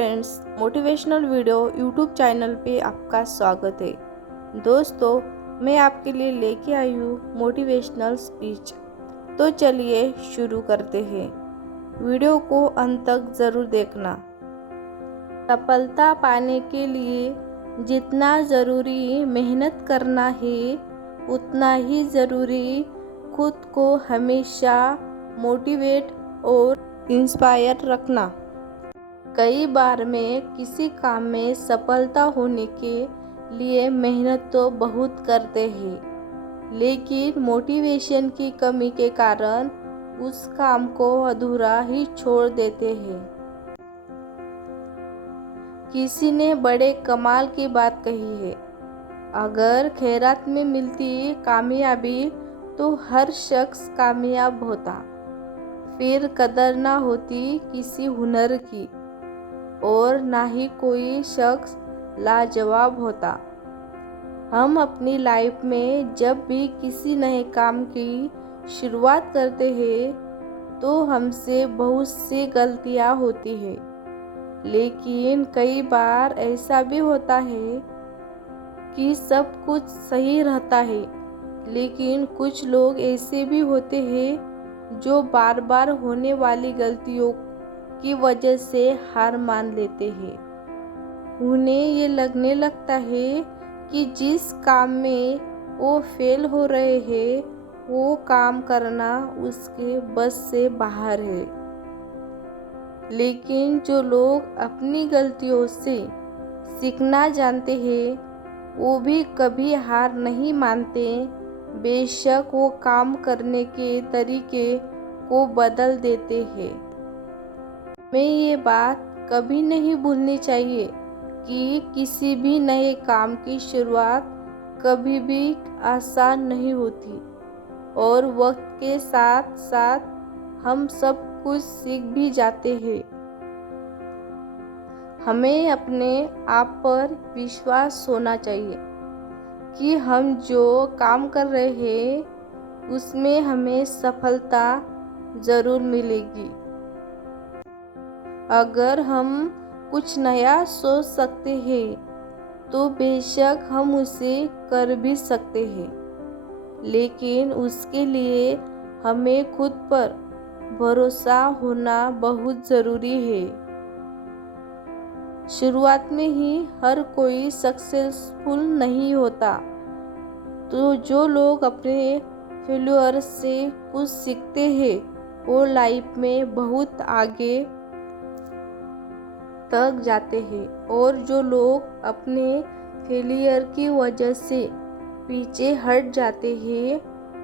Friends, motivational video YouTube channel पे आपका स्वागत है। दोस्तों, मैं आपके लिए लेके आई हूँ मोटिवेशनल स्पीच। तो चलिए शुरू करते हैं। वीडियो को अंत तक ज़रूर देखना। सफलता पाने के लिए जितना ज़रूरी मेहनत करना है, उतना ही ज़रूरी खुद को हमेशा मोटिवेट और इंस्पायर रखना। कई बार में किसी काम में सफलता होने के लिए मेहनत तो बहुत करते हैं, लेकिन मोटिवेशन की कमी के कारण उस काम को अधूरा ही छोड़ देते हैं। किसी ने बड़े कमाल की बात कही है, अगर खैरात में मिलती कामयाबी तो हर शख्स कामयाब होता, फिर कदर ना होती किसी हुनर की और ना ही कोई शख्स लाजवाब होता। हम अपनी लाइफ में जब भी किसी नए काम की शुरुआत करते हैं तो हमसे बहुत सी गलतियां होती है, लेकिन कई बार ऐसा भी होता है कि सब कुछ सही रहता है। लेकिन कुछ लोग ऐसे भी होते हैं जो बार बार होने वाली गलतियों की वजह से हार मान लेते हैं। उन्हें ये लगने लगता है कि जिस काम में वो फेल हो रहे हैं वो काम करना उसके बस से बाहर है। लेकिन जो लोग अपनी गलतियों से सीखना जानते हैं वो भी कभी हार नहीं मानते, बेशक वो काम करने के तरीके को बदल देते हैं। हमें ये बात कभी नहीं भूलनी चाहिए कि किसी भी नए काम की शुरुआत कभी भी आसान नहीं होती और वक्त के साथ साथ हम सब कुछ सीख भी जाते हैं। हमें अपने आप पर विश्वास होना चाहिए कि हम जो काम कर रहे हैं उसमें हमें सफलता ज़रूर मिलेगी। अगर हम कुछ नया सोच सकते हैं तो बेशक हम उसे कर भी सकते हैं, लेकिन उसके लिए हमें खुद पर भरोसा होना बहुत ज़रूरी है। शुरुआत में ही हर कोई सक्सेसफुल नहीं होता, तो जो लोग अपने फेल्योर से कुछ सीखते हैं वो लाइफ में बहुत आगे तक जाते हैं, और जो लोग अपने फेलियर की वजह से पीछे हट जाते हैं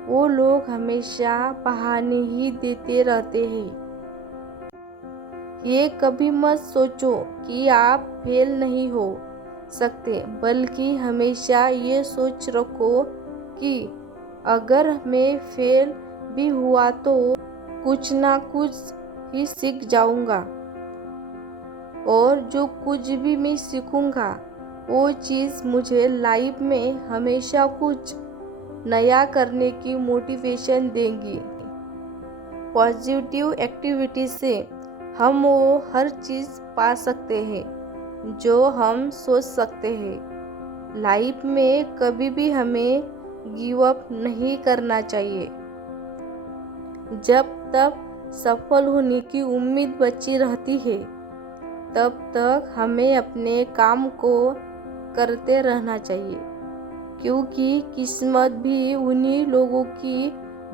वो लोग हमेशा बहाने ही देते रहते हैं। ये कभी मत सोचो कि आप फेल नहीं हो सकते, बल्कि हमेशा ये सोच रखो कि अगर मैं फेल भी हुआ तो कुछ ना कुछ ही सीख जाऊंगा, और जो कुछ भी मैं सीखूंगा वो चीज़ मुझे लाइफ में हमेशा कुछ नया करने की मोटिवेशन देंगी। पॉजिटिव एक्टिविटी से हम वो हर चीज़ पा सकते हैं जो हम सोच सकते हैं। लाइफ में कभी भी हमें गिव अप नहीं करना चाहिए। जब तक सफल होने की उम्मीद बची रहती है तब तक हमें अपने काम को करते रहना चाहिए, क्योंकि किस्मत भी उन्हीं लोगों की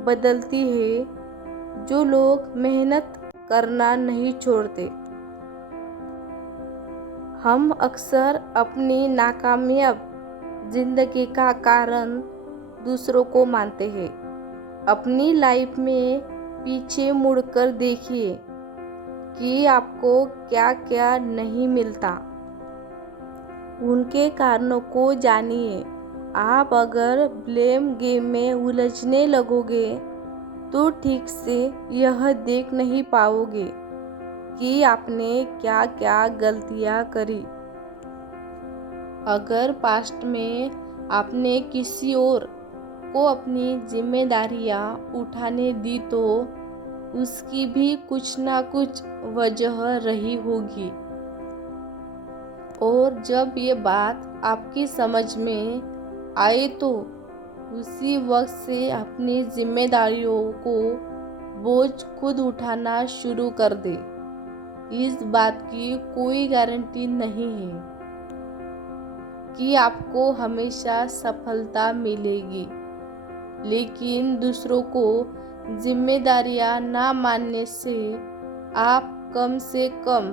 बदलती है जो लोग मेहनत करना नहीं छोड़ते। हम अक्सर अपनी नाकामयाब जिंदगी का कारण दूसरों को मानते हैं। अपनी लाइफ में पीछे मुड़कर देखिए कि आपको क्या क्या नहीं मिलता, उनके कारणों को जानिए। आप अगर ब्लेम गेम में उलझने लगोगे तो ठीक से यह देख नहीं पाओगे कि आपने क्या क्या गलतियां करी। अगर पास्ट में आपने किसी और को अपनी जिम्मेदारियां उठाने दी तो उसकी भी कुछ ना कुछ वजह रही होगी। और जब ये बात आपकी समझ में आए तो उसी वक्त से अपनी जिम्मेदारियों को बोझ खुद उठाना शुरू कर दे। इस बात की कोई गारंटी नहीं है कि आपको हमेशा सफलता मिलेगी, लेकिन दूसरों को जिम्मेदारियां ना मानने से आप कम से कम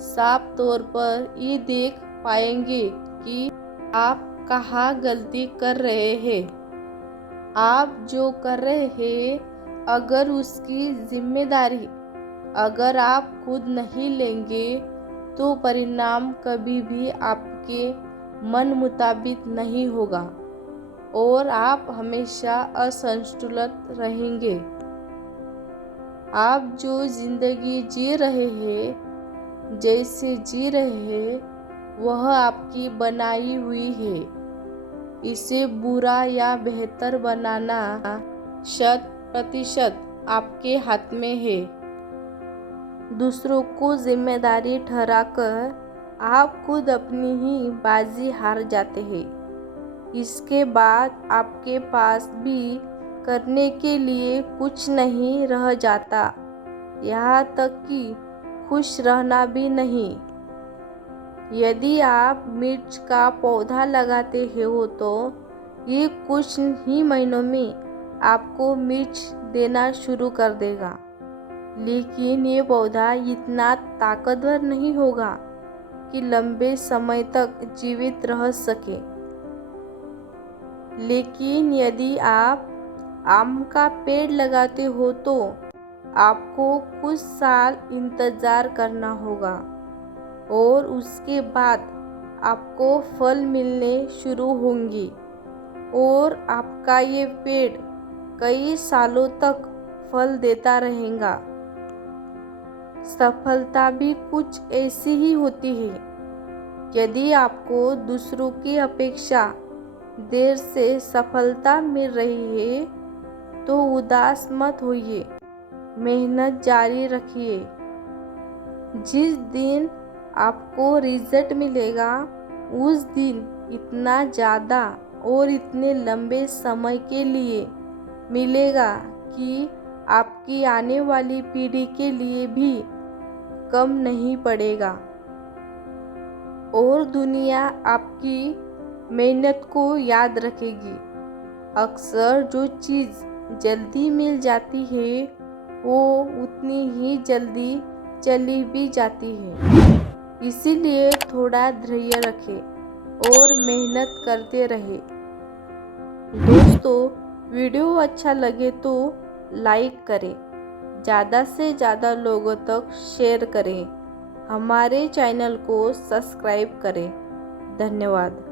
साफ तौर पर ये देख पाएंगे कि आप कहाँ गलती कर रहे हैं। आप जो कर रहे हैं, अगर उसकी जिम्मेदारी अगर आप खुद नहीं लेंगे तो परिणाम कभी भी आपके मन मुताबिक नहीं होगा और आप हमेशा असंतुलित रहेंगे। आप जो जिंदगी जी रहे हैं, जैसे जी रहे हैं, वह आपकी बनाई हुई है। इसे बुरा या बेहतर बनाना 100% आपके हाथ में है। दूसरों को जिम्मेदारी ठहराकर आप खुद अपनी ही बाजी हार जाते हैं। इसके बाद आपके पास भी करने के लिए कुछ नहीं रह जाता, यहाँ तक कि खुश रहना भी नहीं। यदि आप मिर्च का पौधा लगाते हो तो ये कुछ ही महीनों में आपको मिर्च देना शुरू कर देगा, लेकिन ये पौधा इतना ताकतवर नहीं होगा कि लंबे समय तक जीवित रह सके। लेकिन यदि आप आम का पेड़ लगाते हो तो आपको कुछ साल इंतजार करना होगा और उसके बाद आपको फल मिलने शुरू होंगे और आपका ये पेड़ कई सालों तक फल देता रहेगा। सफलता भी कुछ ऐसी ही होती है। यदि आपको दूसरों की अपेक्षा देर से सफलता मिल रही है तो उदास मत होइए, मेहनत जारी रखिए। जिस दिन आपको रिजल्ट मिलेगा उस दिन इतना ज़्यादा और इतने लंबे समय के लिए मिलेगा कि आपकी आने वाली पीढ़ी के लिए भी कम नहीं पड़ेगा और दुनिया आपकी मेहनत को याद रखेगी। अक्सर जो चीज़ जल्दी मिल जाती है वो उतनी ही जल्दी चली भी जाती है। इसीलिए थोड़ा धैर्य रखें और मेहनत करते रहे। दोस्तों, वीडियो अच्छा लगे तो लाइक करें, ज़्यादा से ज़्यादा लोगों तक शेयर करें, हमारे चैनल को सब्सक्राइब करें। धन्यवाद।